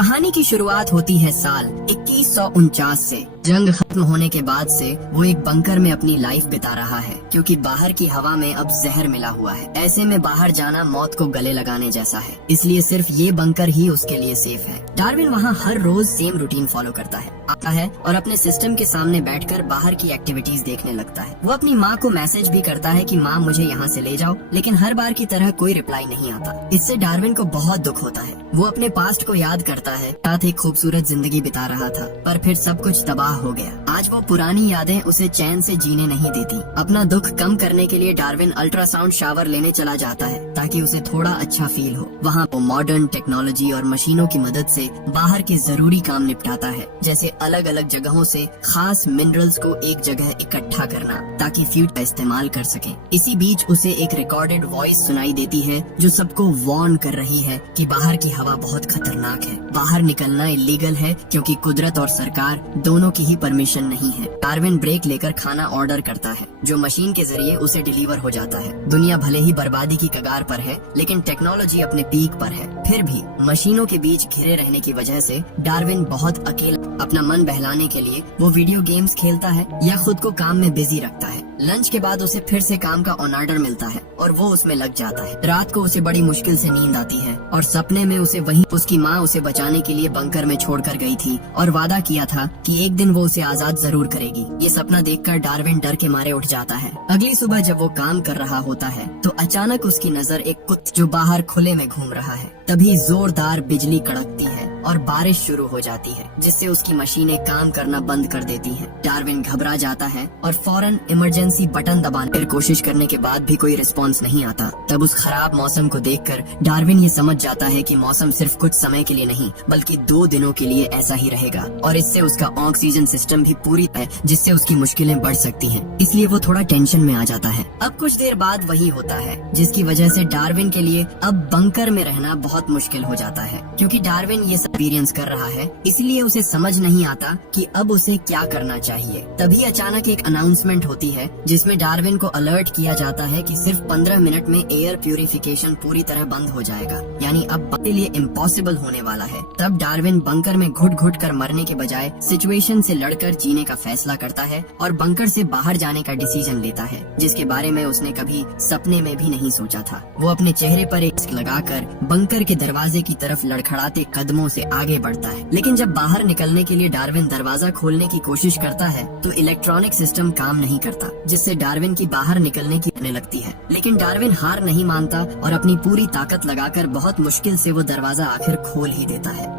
कहानी की शुरुआत होती है साल 2149 से। जंग खत्म होने के बाद से वो एक बंकर में अपनी लाइफ बिता रहा है, क्योंकि बाहर की हवा में अब जहर मिला हुआ है। ऐसे में बाहर जाना मौत को गले लगाने जैसा है, इसलिए सिर्फ ये बंकर ही उसके लिए सेफ है। डार्विन वहाँ हर रोज सेम रूटीन फॉलो करता है, आता है और अपने सिस्टम के सामने बैठकर बाहर की एक्टिविटीज देखने लगता है। वो अपनी माँ को मैसेज भी करता है कि माँ मुझे यहाँ से ले जाओ, लेकिन हर बार की तरह कोई रिप्लाई नहीं आता। इससे डार्विन को बहुत दुख होता है। वो अपने पास्ट को याद करता है, साथ एक खूबसूरत जिंदगी बिता रहा था, पर फिर सब कुछ तबाह हो गया। आज वो पुरानी यादें उसे चैन से जीने नहीं देती। अपना दुख कम करने के लिए डार्विन अल्ट्रासाउंड शावर लेने चला जाता है, ताकि उसे थोड़ा अच्छा फील हो। वहाँ वो मॉडर्न टेक्नोलॉजी और मशीनों की मदद से बाहर के जरूरी काम निपटाता है, जैसे अलग अलग जगहों से खास मिनरल्स को एक जगह इकट्ठा करना, ताकि फ्यूल का इस्तेमाल कर सके। इसी बीच उसे एक रिकॉर्डेड वॉइस सुनाई देती है, जो सबको वार्न कर रही है कि बाहर की हवा बहुत खतरनाक है, बाहर निकलना इलीगल है, क्योंकि कुदरत और सरकार दोनों की ही परमिशन नहीं है। डार्विन ब्रेक लेकर खाना ऑर्डर करता है, जो मशीन के जरिए उसे डिलीवर हो जाता है। दुनिया भले ही बर्बादी की कगार पर है, लेकिन टेक्नोलॉजी अपने पीक पर है। फिर भी मशीनों के बीच घिरे रहने की वजह से डार्विन बहुत अकेला। अपना मन बहलाने के लिए वो वीडियो गेम्स खेलता है या खुद को काम में बिजी रखता है। लंच के बाद उसे फिर से काम का ऑन ऑर्डर मिलता है और वो उसमें लग जाता है। रात को उसे बड़ी मुश्किल से नींद आती है और सपने में उसे वहीं उसकी माँ उसे बचाने के लिए बंकर में छोड़कर गई थी और वादा किया था कि एक दिन वो उसे आजाद जरूर करेगी। ये सपना देखकर डार्विन डर के मारे उठ जाता है। अगली सुबह जब वो काम कर रहा होता है, तो अचानक उसकी नजर एक कुत्ते जो बाहर खुले में घूम रहा है। तभी जोरदार बिजली कड़कती है और बारिश शुरू हो जाती है, जिससे उसकी मशीनें काम करना बंद कर देती हैं। डार्विन घबरा जाता है और फौरन इमरजेंसी बटन दबाने की कोशिश करने के बाद भी कोई रिस्पांस नहीं आता। तब उस खराब मौसम को देखकर डार्विन ये समझ जाता है कि मौसम सिर्फ कुछ समय के लिए नहीं, बल्कि 2 दिनों के लिए ऐसा ही रहेगा, और इससे उसका ऑक्सीजन सिस्टम भी पूरी है, जिससे उसकी मुश्किलें बढ़ सकती हैं। इसलिए वो थोड़ा टेंशन में आ जाता है। अब कुछ देर बाद वही होता है, जिसकी वजह से डार्विन के लिए अब बंकर में रहना बहुत मुश्किल हो जाता है। क्योंकि डार्विन ये एक्सपीरियंस कर रहा है, इसलिए उसे समझ नहीं आता कि अब उसे क्या करना चाहिए। तभी अचानक एक अनाउंसमेंट होती है, जिसमें डार्विन को अलर्ट किया जाता है कि सिर्फ 15 मिनट में एयर प्यूरिफिकेशन पूरी तरह बंद हो जाएगा, यानी अब के लिए इम्पॉसिबल होने वाला है। तब डार्विन बंकर में घुट घुट कर मरने के बजाय सिचुएशन से लड़कर जीने का फैसला करता है और बंकर से बाहर जाने का डिसीजन लेता है, जिसके बारे में उसने कभी सपने में भी नहीं सोचा था। वो अपने चेहरे पर एक मास्क लगाकर बंकर के दरवाजे की तरफ लड़खड़ाते कदमों से आगे बढ़ता है। लेकिन जब बाहर निकलने के लिए डार्विन दरवाजा खोलने की कोशिश करता है, तो इलेक्ट्रॉनिक सिस्टम काम नहीं करता, जिससे डार्विन की बाहर निकलने की होने लगती है। लेकिन डार्विन हार नहीं मानता और अपनी पूरी ताकत लगाकर बहुत मुश्किल से वो दरवाजा आखिर खोल ही देता है।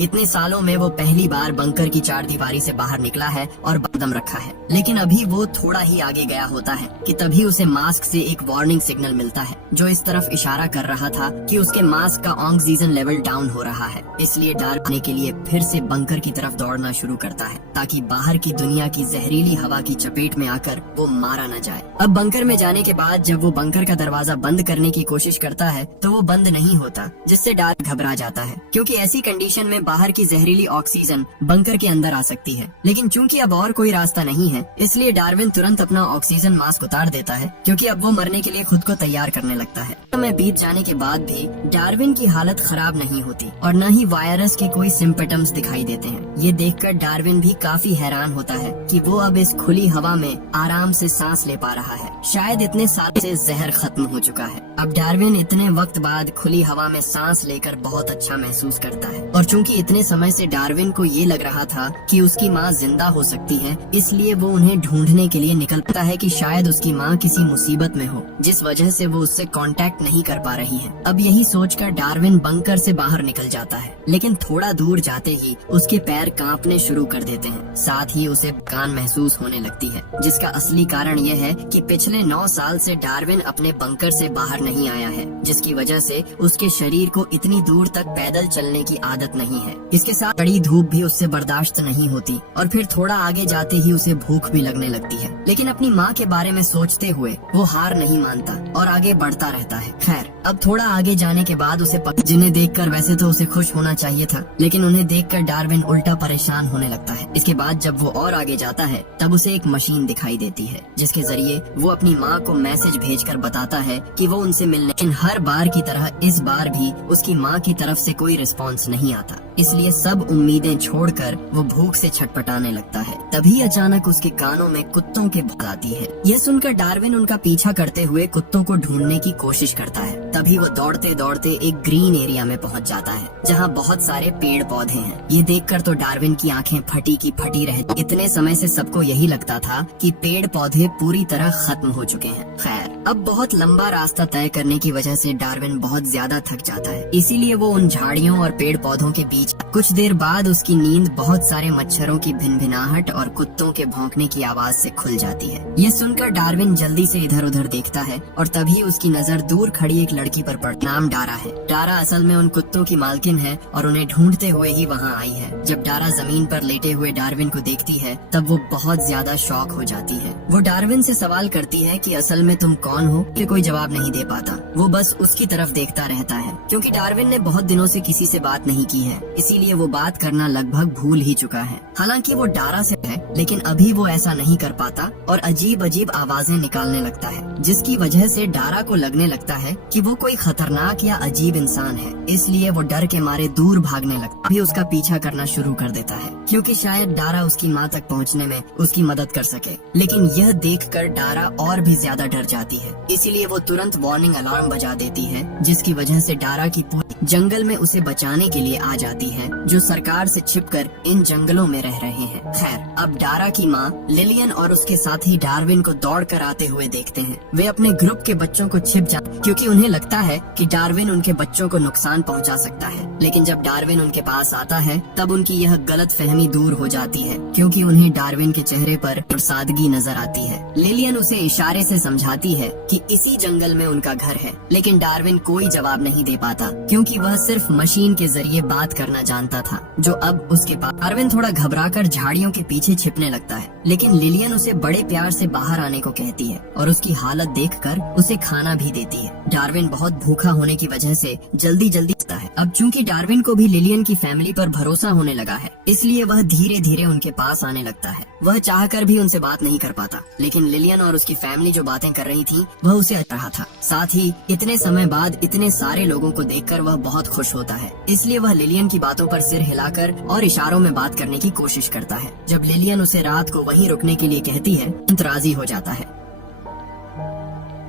इतने सालों में वो पहली बार बंकर की चारदीवारी से बाहर निकला है और कदम रखा है। लेकिन अभी वो थोड़ा ही आगे गया होता है कि तभी उसे मास्क से एक वार्निंग सिग्नल मिलता है, जो इस तरफ इशारा कर रहा था कि उसके मास्क का ऑक्सीजन लेवल डाउन हो रहा है। इसलिए डार्विन के लिए फिर से बंकर की तरफ दौड़ना शुरू करता है, ताकि बाहर की दुनिया की जहरीली हवा की चपेट में आकर वो मारा न जाए। अब बंकर में जाने के बाद जब वो बंकर का दरवाजा बंद करने की कोशिश करता है, तो वो बंद नहीं होता, जिससे डार्विन घबरा जाता है, क्योंकि ऐसी कंडीशन में बाहर की जहरीली ऑक्सीजन बंकर के अंदर आ सकती है। लेकिन चूंकि अब और कोई रास्ता नहीं है, इसलिए डार्विन तुरंत अपना ऑक्सीजन मास्क उतार देता है, क्योंकि अब वो मरने के लिए खुद को तैयार करने लगता है। समय बीत जाने के बाद भी डार्विन की हालत खराब नहीं होती और न ही वायरस के कोई सिम्पटम्स दिखाई देते हैं। ये देखकर डार्विन भी काफी हैरान होता है कि वो अब इस खुली हवा में आराम से सांस ले पा रहा है। शायद इतने साल से जहर खत्म हो चुका है। अब डार्विन इतने वक्त बाद खुली हवा में सांस लेकर बहुत अच्छा महसूस करता है, और चूंकि इतने समय से डार्विन को ये लग रहा था कि उसकी माँ जिंदा हो सकती है, इसलिए वो उन्हें ढूंढने के लिए निकलता है कि शायद उसकी माँ किसी मुसीबत में हो, जिस वजह से वो उससे कांटेक्ट नहीं कर पा रही है। अब यही सोचकर डार्विन बंकर से बाहर निकल जाता है, लेकिन थोड़ा दूर जाते ही उसके पैर कांपने शुरू कर देते हैं। साथ ही उसे थकान महसूस होने लगती है, जिसका असली कारण यह है कि पिछले 9 साल से डार्विन अपने बंकर से बाहर नहीं आया है, जिसकी वजह से उसके शरीर को इतनी दूर तक पैदल चलने की आदत नहीं है। इसके साथ कड़ी धूप भी उससे बर्दाश्त नहीं होती, और फिर थोड़ा आगे जाते ही उसे भूख भी लगने लगती है। लेकिन अपनी माँ के बारे में सोचते हुए वो हार नहीं मानता और आगे बढ़ता रहता है। खैर, अब थोड़ा आगे जाने के बाद उसे जिन्हें देखकर वैसे तो उसे खुश होना चाहिए था, लेकिन उन्हें देखकर डार्विन उल्टा परेशान होने लगता है। इसके बाद जब वो और आगे जाता है तब उसे एक मशीन दिखाई देती है जिसके जरिए वो अपनी माँ को मैसेज भेजकर बताता है कि वो उनसे मिलने, लेकिन हर बार की तरह इस बार भी उसकी माँ की तरफ से कोई रिस्पॉन्स नहीं आता। इसलिए सब उम्मीदें छोड़कर वो भूख से छटपटाने लगता है। तभी अचानक उसके कानों में कुत्तों की आवाज आती है। यह सुनकर डार्विन उनका पीछा करते हुए कुत्तों को ढूंढने की कोशिश करता है। तभी वो दौड़ते दौड़ते एक ग्रीन एरिया में पहुंच जाता है जहां बहुत सारे पेड़ पौधे हैं। ये देखकर तो डार्विन की आंखें फटी की फटी रह। इतने समय से सबको यही लगता था कि पेड़ पौधे पूरी तरह खत्म हो चुके हैं। खैर, अब बहुत लंबा रास्ता तय करने की वजह से डार्विन बहुत ज्यादा थक जाता है, इसीलिए वो उन झाड़ियों और पेड़ पौधों के बीच। कुछ देर बाद उसकी नींद बहुत सारे मच्छरों की भिनभिनाहट और कुत्तों के भौंकने की आवाज से खुल जाती है। ये सुनकर डार्विन जल्दी से इधर उधर देखता है और तभी उसकी नजर दूर खड़ी एक लड़की पर पड़ती। नाम डारा है। डारा असल में उन कुत्तों की मालकिन है और उन्हें ढूंढते हुए ही वहाँ आई है। जब डारा जमीन पर लेटे हुए डार्विन को देखती है तब वो बहुत ज्यादा शॉक हो जाती है। वो डार्विन से सवाल करती है कि असल में तुम कौन हो, कि कोई जवाब नहीं दे पाता। वो बस उसकी तरफ देखता रहता है क्योंकि डार्विन ने बहुत दिनों से किसी से बात नहीं की है, इसीलिए वो बात करना लगभग भूल ही चुका है। हालांकि वो डारा से है, लेकिन अभी वो ऐसा नहीं कर पाता और अजीब अजीब आवाजें निकालने लगता है, जिसकी वजह से डारा को लगने लगता है कि वो कोई खतरनाक या अजीब इंसान है। इसलिए वो डर के मारे दूर भागने लगता, अभी उसका पीछा करना शुरू कर देता है क्योंकि शायद डारा उसकी माँ तक पहुँचने में उसकी मदद कर सके। लेकिन यह देखकर डारा और भी ज्यादा डर जाती है, इसीलिए वो तुरंत वार्निंग अलार्म बजा देती है, जिसकी वजह से डारा की पूरी जंगल में उसे बचाने के लिए आ जाती है, जो सरकार से छिपकर इन जंगलों में रह रहे हैं। खैर, अब डारा की माँ लिलियन और उसके साथी डार्विन को दौड़कर आते हुए देखते हैं। वे अपने ग्रुप के बच्चों को छिप जा क्योंकि उन्हें लगता है कि डार्विन उनके बच्चों को नुकसान पहुंचा सकता है। लेकिन जब डार्विन उनके पास आता है तब उनकी यह गलत फहमी दूर हो जाती है क्योंकि उन्हें डार्विन के चेहरे पर सादगी नजर आती है। लिलियन उसे इशारे से समझाती है कि इसी जंगल में उनका घर है, लेकिन डार्विन कोई जवाब नहीं दे पाता क्योंकि वह सिर्फ मशीन के जरिए बात करना जानता था, जो अब उसके पास। डार्विन थोड़ा घबराकर झाड़ियों के पीछे छिपने लगता है, लेकिन लिलियन उसे बड़े प्यार से बाहर आने को कहती है और उसकी हालत देखकर उसे खाना भी देती है। डार्विन बहुत भूखा होने की वजह से जल्दी जल्दी खाता है। अब चूंकि डार्विन को भी लिलियन की फैमिली पर भरोसा होने लगा है, इसलिए वह धीरे धीरे उनके पास आने लगता है। वह चाहकर भी उनसे बात नहीं कर पाता, लेकिन लिलियन और उसकी फैमिली जो बातें कर रही थी वह उसे अच्छा रहा था। साथ ही इतने समय बाद इतने सारे लोगों को देखकर वह बहुत खुश होता है, इसलिए वह लिलियन की बातों पर सिर हिलाकर और इशारों में बात करने की कोशिश करता है। जब लिलियन उसे रात को वहीं रुकने के लिए कहती है, राजी हो जाता है।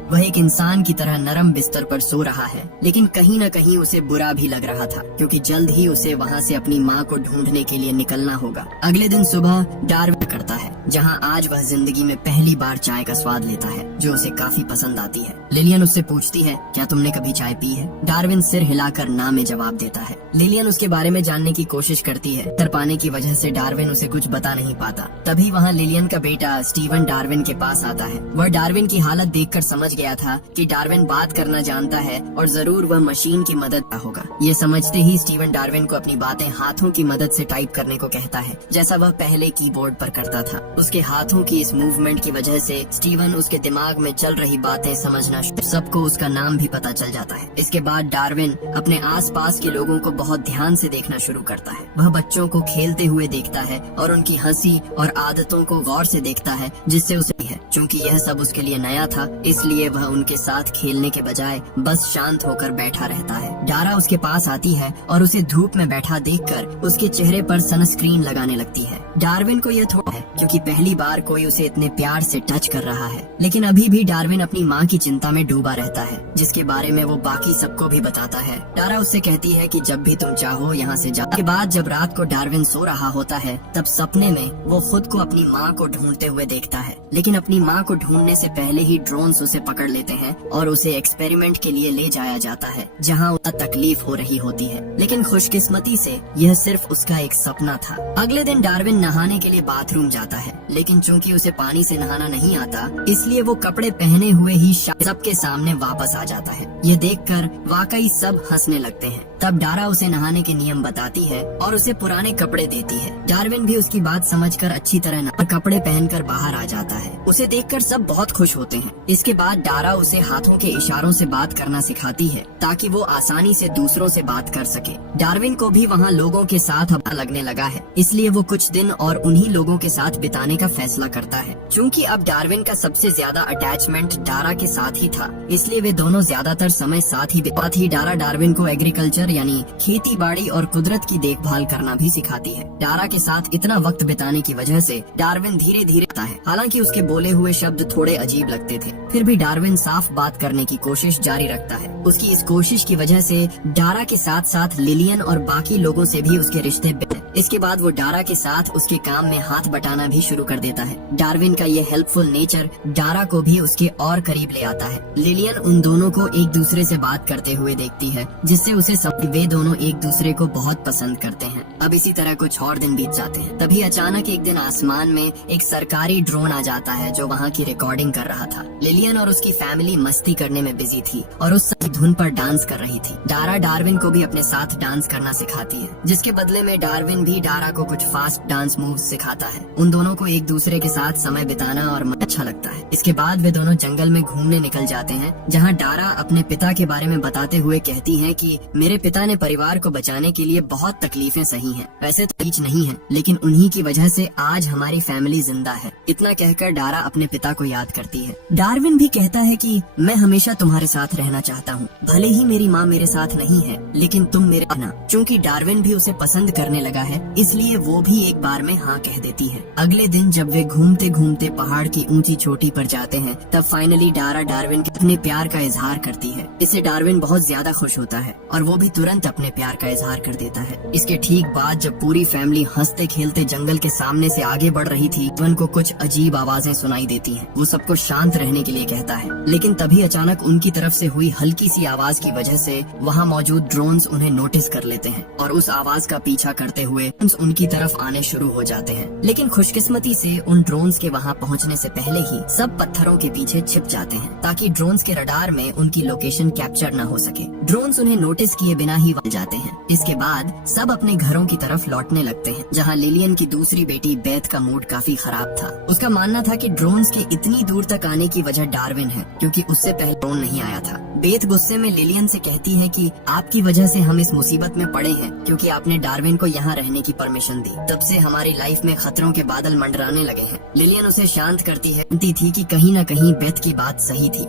वह एक इंसान की तरह नरम बिस्तर पर सो रहा है, लेकिन कहीं न कहीं उसे बुरा भी लग रहा था क्योंकि जल्द ही उसे वहाँ से अपनी माँ को ढूंढने के लिए निकलना होगा। अगले दिन सुबह डार्विन करता है, जहाँ आज वह जिंदगी में पहली बार चाय का स्वाद लेता है, जो उसे काफी पसंद आती है। लिलियन उससे पूछती है, क्या तुमने कभी चाय पी है? डार्विन सिर हिलाकर ना में जवाब देता है। लिलियन उसके बारे में जानने की कोशिश करती है, डर पाने की वजह से डार्विन उसे कुछ बता नहीं पाता। तभी वहाँ लिलियन का बेटा स्टीवन डार्विन के पास आता है। वह डार्विन की हालत देखकर समझ गया था कि डार्विन बात करना जानता है और जरूर वह मशीन की मदद का होगा। ये समझते ही स्टीवन डार्विन को अपनी बातें हाथों की मदद से टाइप करने को कहता है, जैसा वह पहले कीबोर्ड पर करता था। उसके हाथों की इस मूवमेंट की वजह से स्टीवन उसके दिमाग में चल रही बातें समझना, सबको उसका नाम भी पता चल जाता है। इसके बाद डार्विन अपने आसपास के लोगों को बहुत ध्यान से देखना शुरू करता है। वह बच्चों को खेलते हुए देखता है और उनकी हंसी और आदतों को गौर से देखता है, जिससे उसे है। चूँकि यह सब उसके लिए नया था, इसलिए वह उनके साथ खेलने के बजाय बस शांत होकर बैठा रहता है। डारा उसके पास आती है और उसे धूप में बैठा देखकर उसके चेहरे पर सनस्क्रीन लगाने लगती है। डार्विन को यह थोड़ा है क्योंकि पहली बार कोई उसे इतने प्यार से टच कर रहा है, लेकिन अभी भी डार्विन अपनी माँ की चिंता में डूबा रहता है, जिसके बारे में वो बाकी सबको भी बताता है। डारा उससे कहती है कि जब भी तुम चाहो यहाँ से जाओ। के बाद जब रात को डार्विन सो रहा होता है, तब सपने में वो खुद को अपनी माँ को ढूंढते हुए देखता है, लेकिन अपनी माँ को ढूंढने से पहले ही ड्रोन्स उसे पकड़ लेते हैं और उसे एक्सपेरिमेंट के लिए ले जाया जाता है, जहाँ उसे तकलीफ हो रही होती है। लेकिन खुशकिस्मती से यह सिर्फ उसका एक सपना था। अगले दिन डार्विन नहाने के लिए बाथरूम जाता है, लेकिन चूंकि उसे पानी से नहाना नहीं आता, इसलिए वो कपड़े पहने हुए ही सबके सामने वापस आ जाता है। ये देखकर वाकई सब हंसने लगते हैं। तब डारा उसे नहाने के नियम बताती है और उसे पुराने कपड़े देती है। डार्विन भी उसकी बात समझकर अच्छी तरह नहा कपड़े पहनकर बाहर आ जाता है। उसे देखकर सब बहुत खुश होते हैं। इसके बाद डारा उसे हाथों के इशारों से बात करना सिखाती है ताकि वो आसानी से दूसरों से बात कर सके। डार्विन को भी वहाँ लोगों के साथ अच्छा लगने लगा है, इसलिए वो कुछ दिन और उन्हीं लोगों के साथ बिताने का फैसला करता है। चूँकि अब डार्विन का सबसे ज्यादा अटैचमेंट डारा के साथ ही था, इसलिए वे दोनों ज्यादातर समय साथ ही डारा डार्विन को एग्रीकल्चर यानी खेती बाड़ी और कुदरत की देखभाल करना भी सिखाती है। डारा के साथ इतना वक्त बिताने की वजह से डार्विन धीरे धीरे आता है। हालांकि उसके बोले हुए शब्द थोड़े अजीब लगते थे, फिर भी डार्विन साफ बात करने की कोशिश जारी रखता है। उसकी इस कोशिश की वजह से डारा के साथ साथ लिलियन और बाकी लोगों से भी उसके रिश्ते बने। इसके बाद वो डारा के साथ उसके काम में हाथ बटाना भी शुरू कर देता है। डार्विन का ये हेल्पफुल नेचर डारा को भी उसके और करीब ले आता है। लिलियन उन दोनों को एक दूसरे से बात करते हुए देखती है, जिससे उसे वे दोनों एक दूसरे को बहुत पसंद करते हैं। अब इसी तरह कुछ और दिन बीत जाते हैं। तभी अचानक एक दिन आसमान में एक सरकारी ड्रोन आ जाता है जो वहाँ की रिकॉर्डिंग कर रहा था। लिलियन और उसकी फैमिली मस्ती करने में बिजी थी और उस धुन पर डांस कर रही थी। डारा डार्विन को भी अपने साथ डांस करना सिखाती है, जिसके बदले में डार्विन भी डारा को कुछ फास्ट डांस मूव्स सिखाता है। उन दोनों को एक दूसरे के साथ समय बिताना और अच्छा लगता है। इसके बाद वे दोनों जंगल में घूमने निकल जाते हैं, जहाँ डारा अपने पिता के बारे में बताते हुए कहती है कि मेरे पिता ने परिवार को बचाने के लिए बहुत तकलीफें सही हैं। वैसे तो रीच नहीं है, लेकिन उन्हीं की वजह से आज हमारी फैमिली जिंदा है। इतना कहकर डारा अपने पिता को याद करती है। डार्विन भी कहता है कि मैं हमेशा तुम्हारे साथ रहना चाहता हूँ, भले ही मेरी माँ मेरे साथ नहीं है, लेकिन तुम मेरे रहना। चूँकि डार्विन भी उसे पसंद करने लगा है, इसलिए वो भी एक बार में हाँ कह देती है। अगले दिन जब वे घूमते घूमते पहाड़ की ऊंची चोटी पर जाते हैं, तब फाइनली डारा डार्विन के अपने प्यार का इजहार करती है। इससे डार्विन बहुत ज्यादा खुश होता है और वो भी तुरंत अपने प्यार का इजहार कर देता है। इसके ठीक बाद जब पूरी फैमिली हंसते खेलते जंगल के सामने से आगे बढ़ रही थी, डार्विन को कुछ अजीब आवाजें सुनाई देती हैं। वो सबको शांत रहने के लिए कहता है, लेकिन तभी अचानक उनकी तरफ से हुई हल्की सी आवाज की वजह से वहाँ मौजूद ड्रोन्स उन्हें नोटिस कर लेते हैं और उस आवाज का पीछा करते हुए उनकी तरफ आने शुरू हो जाते हैं। लेकिन खुशकिस्मती से उन ड्रोन्स के वहाँ पहुँचने से पहले ही सब पत्थरों के पीछे छिप जाते हैं, ताकि ड्रोन्स के रडार में उनकी लोकेशन कैप्चर न हो सके। ड्रोन्स उन्हें नोटिस किए बिना ही वहाँ जाते हैं। इसके बाद सब अपने घरों की तरफ लौटने लगते हैं, जहाँ लिलियन की दूसरी बेटी बेथ का मूड काफी खराब था। उसका मानना था कि ड्रोन्स के इतनी दूर तक आने की वजह डार्विन है, क्योंकि उससे पहले ड्रोन नहीं आया था। बेथ गुस्से में लिलियन से कहती है कि आपकी वजह से हम इस मुसीबत में पड़े हैं, क्योंकि आपने डार्विन को यहाँ रहने की परमिशन दी। तब से हमारी लाइफ में खतरों के बादल मंडराने लगे हैं। लिलियन उसे शांत करती है, जानती थी कि कहीं न कहीं बेथ की बात सही थी।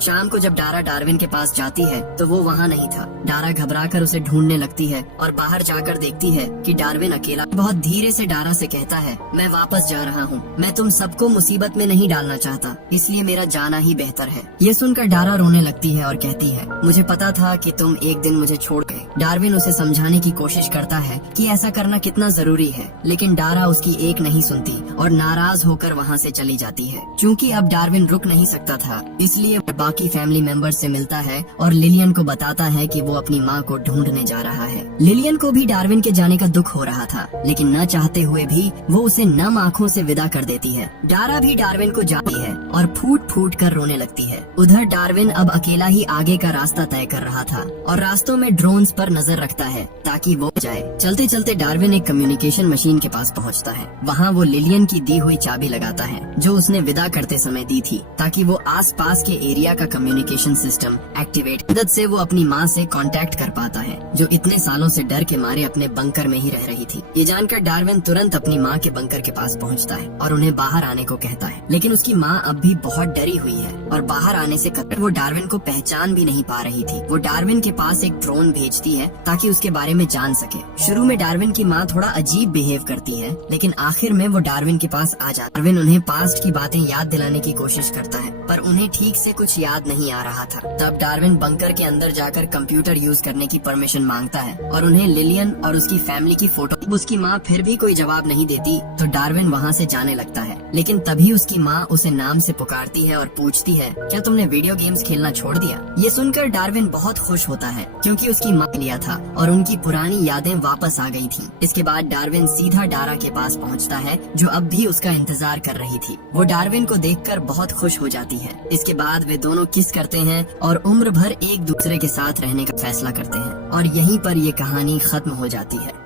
शाम को जब डारा डार्विन के पास जाती है तो वो वहाँ नहीं था। डारा घबराकर उसे ढूंढने लगती है और बाहर जाकर देखती है कि डार्विन अकेला। बहुत धीरे से डारा से कहता है, मैं वापस जा रहा हूँ, मैं तुम सबको मुसीबत में नहीं डालना चाहता, इसलिए मेरा जाना ही बेहतर है। ये सुनकर डारा रोने लगती है और कहती है, मुझे पता था कि तुम एक दिन मुझे छोड़ गए। डार्विन उसे समझाने की कोशिश करता है कि ऐसा करना कितना जरूरी है, लेकिन डारा उसकी एक नहीं सुनती और नाराज होकर वहाँ से चली जाती है। चूँकि अब डार्विन रुक नहीं सकता था, इसलिए बाकी फैमिली मेंबर से मिलता है और लिलियन को बताता है कि वो अपनी माँ को ढूंढने जा रहा है। लिलियन को भी डार्विन के जाने का दुख हो रहा था, लेकिन न चाहते हुए भी वो उसे नम आँखों से विदा कर देती है। डारा भी डार्विन को जाती है और फूट फूट कर रोने लगती है। उधर डार्विन अब अकेला ही आगे का रास्ता तय कर रहा था और रास्तों में ड्रोन्स पर नजर रखता है ताकि वो जाए। चलते चलते डार्विन एक कम्युनिकेशन मशीन के पास पहुँचता है। वहाँ वो लिलियन की दी हुई चाबी लगाता है, जो उसने विदा करते समय दी थी, ताकि वो आस पास के एरिया का कम्युनिकेशन सिस्टम एक्टिवेट मदद से वो अपनी माँ से कांटेक्ट कर पाता है, जो इतने सालों से डर के मारे अपने बंकर में ही रह रही थी। ये जानकर डार्विन तुरंत अपनी माँ के बंकर के पास पहुँचता है और उन्हें बाहर आने को कहता है, लेकिन उसकी माँ अब भी बहुत डरी हुई है और बाहर आने से वो डार्विन को पहचान भी नहीं पा रही थी। वो डार्विन के पास एक ड्रोन भेजती है ताकि उसके बारे में जान सके। शुरू में डार्विन की माँ थोड़ा अजीब बिहेव करती है, लेकिन आखिर में वो डार्विन के पास आ जाता है। डार्विन उन्हें पास्ट की बातें याद दिलाने की कोशिश करता है, पर उन्हें ठीक से कुछ याद नहीं आ रहा था। तब डार्विन बंकर के अंदर जाकर कंप्यूटर यूज करने की परमिशन मांगता है और उन्हें लिलियन और उसकी फैमिली की फोटो। उसकी माँ फिर भी कोई जवाब नहीं देती तो डार्विन वहाँ से जाने लगता है, लेकिन तभी उसकी माँ उसे नाम से पुकारती है और पूछती है, क्या तुमने वीडियो गेम्स खेलना छोड़ दिया? ये सुनकर डार्विन बहुत खुश होता है, क्योंकि उसकी माँ लिया था और उनकी पुरानी यादें वापस आ गई थी। इसके बाद डार्विन सीधा डारा के पास पहुँचता है, जो अब भी उसका इंतजार कर रही थी। वो डार्विन को देखकर बहुत खुश हो जाती है। इसके बाद वे दोनों किस करते हैं और उम्र भर एक दूसरे के साथ रहने का फैसला करते हैं और यहीं पर ये कहानी खत्म हो जाती है।